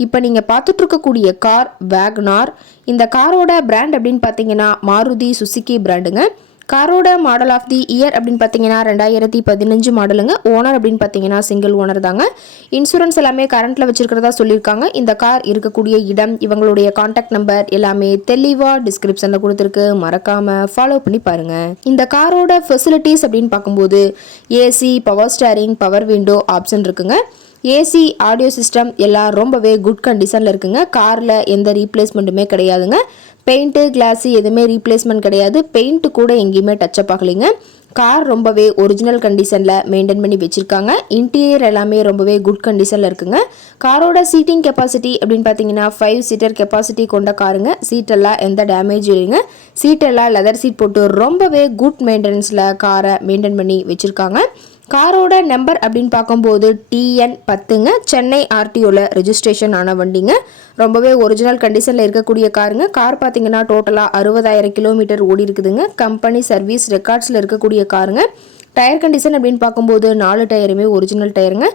இப்போ நீங்கள் பார்த்துட்ருக்கக்கூடிய car Wagner இந்த காரோட பிராண்ட் அப்படின்னு பார்த்தீங்கன்னா மாருதி சுசுகி பிராண்டுங்க காரோட மாடல் ஆஃப் தி இயர் அப்படின்னு பார்த்தீங்கன்னா ரெண்டாயிரத்தி பதினஞ்சு மாடலுங்க ஓனர் அப்படின்னு பார்த்தீங்கன்னா சிங்கிள் ஓனர் தாங்க. இன்சூரன்ஸ் எல்லாமே கரண்ட்டில் வச்சுருக்கிறதா சொல்லியிருக்காங்க. இந்த கார் இருக்கக்கூடிய இடம் இவங்களுடைய காண்டாக்ட் நம்பர் எல்லாமே தெளிவாக டிஸ்கிரிப்ஷனில் கொடுத்துருக்கு. மறக்காமல் ஃபாலோ பண்ணி பாருங்கள் இந்த காரோட ஃபெசிலிட்டிஸ் அப்படின்னு பார்க்கும்போது AC power steering power window option இருக்குங்க. ஏசி ஆடியோ சிஸ்டம் எல்லாம் ரொம்பவே குட் கண்டிஷனில் இருக்குங்க. காரில் எந்த ரீப்ளேஸ்மெண்ட்டுமே கிடையாதுங்க. பெயிண்ட்டு கிளாஸு எதுவுமே ரீப்ளேஸ்மெண்ட் கிடையாது. பெயிண்ட்டு கூட எங்கேயுமே டச்சப் ஆகலைங்க. கார் ரொம்பவே ஒரிஜினல் கண்டிஷனில் மெயின்டைன் பண்ணி வச்சுருக்காங்க. இன்டீரியர் எல்லாமே ரொம்பவே குட் கண்டிஷனில் இருக்குங்க. காரோட சீட்டிங் கெப்பாசிட்டி அப்படின்னு பார்த்தீங்கன்னா ஃபைவ் சீட்டர் கெப்பாசிட்டி கொண்ட காருங்க சீட்டெல்லாம் எந்த டேமேஜ் இல்லைங்க. சீட்டெல்லாம் லெதர் சீட் போட்டு ரொம்பவே குட் மெயின்டெனன்ஸில் காரை மெயின்டைன் பண்ணி வச்சுருக்காங்க. காரோட நம்பர் அப்படின்னு பார்க்கும்போது டிஎன் பத்துங்க. சென்னை ஆர்டிஓவில் ரெஜிஸ்ட்ரேஷன் ஆன வண்டிங்க. ரொம்பவே ஒரிஜினல் கண்டிஷனில் இருக்கக்கூடிய காருங்க. கார் பார்த்தீங்கன்னா டோட்டலாக அறுபதாயிரம் கிலோமீட்டர் ஓடி இருக்குதுங்க. கம்பெனி சர்வீஸ் ரெக்கார்ட்ஸில் இருக்கக்கூடிய காருங்க. டயர் கண்டிஷன் அப்படின்னு பார்க்கும்போது நாலு டயருமே ஒரிஜினல் டயருங்க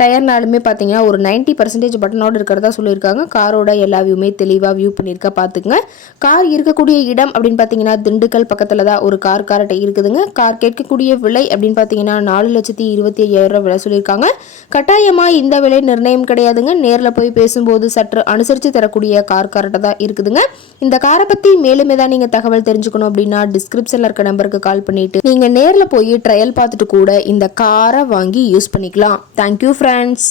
டயர்னாலுமே பார்த்தீங்கன்னா ஒரு நைன்ட்டி பர்சன்டேஜ் பட்டனோடு இருக்கிறதா சொல்லியிருக்காங்க. காரோட எல்லா வியூமே தெளிவாக வியூ பண்ணியிருக்கா பார்த்துக்குங்க கார் இருக்கக்கூடிய இடம் அப்படின்னு பார்த்தீங்கன்னா திண்டுக்கல் பக்கத்தில் தான் ஒரு கார் கார்ட்டை இருக்குதுங்க. கார் கேட்கக்கூடிய விலை அப்படின்னு பார்த்தீங்கன்னா நாலு லட்சத்தி இருபத்தி ஐயாயிரம் விலை சொல்லியிருக்காங்க. கட்டாயமாக இந்த விலை நிர்ணயம் கிடையாதுங்க. நேரில் போய் பேசும்போது சற்று அனுசரித்து தரக்கூடிய கார் கார்ட்டை தான் இருக்குதுங்க. இந்த காரை பற்றி மேலும் தான் நீங்கள் தகவல் தெரிஞ்சுக்கணும் அப்படின்னா டிஸ்கிரிப்ஷனில் இருக்க நம்பருக்கு கால் பண்ணிவிட்டு நீங்கள் நேரில் போய் ட்ரையல் பார்த்துட்டு கூட இந்த காரை வாங்கி யூஸ் பண்ணிக்கலாம். Thank you friends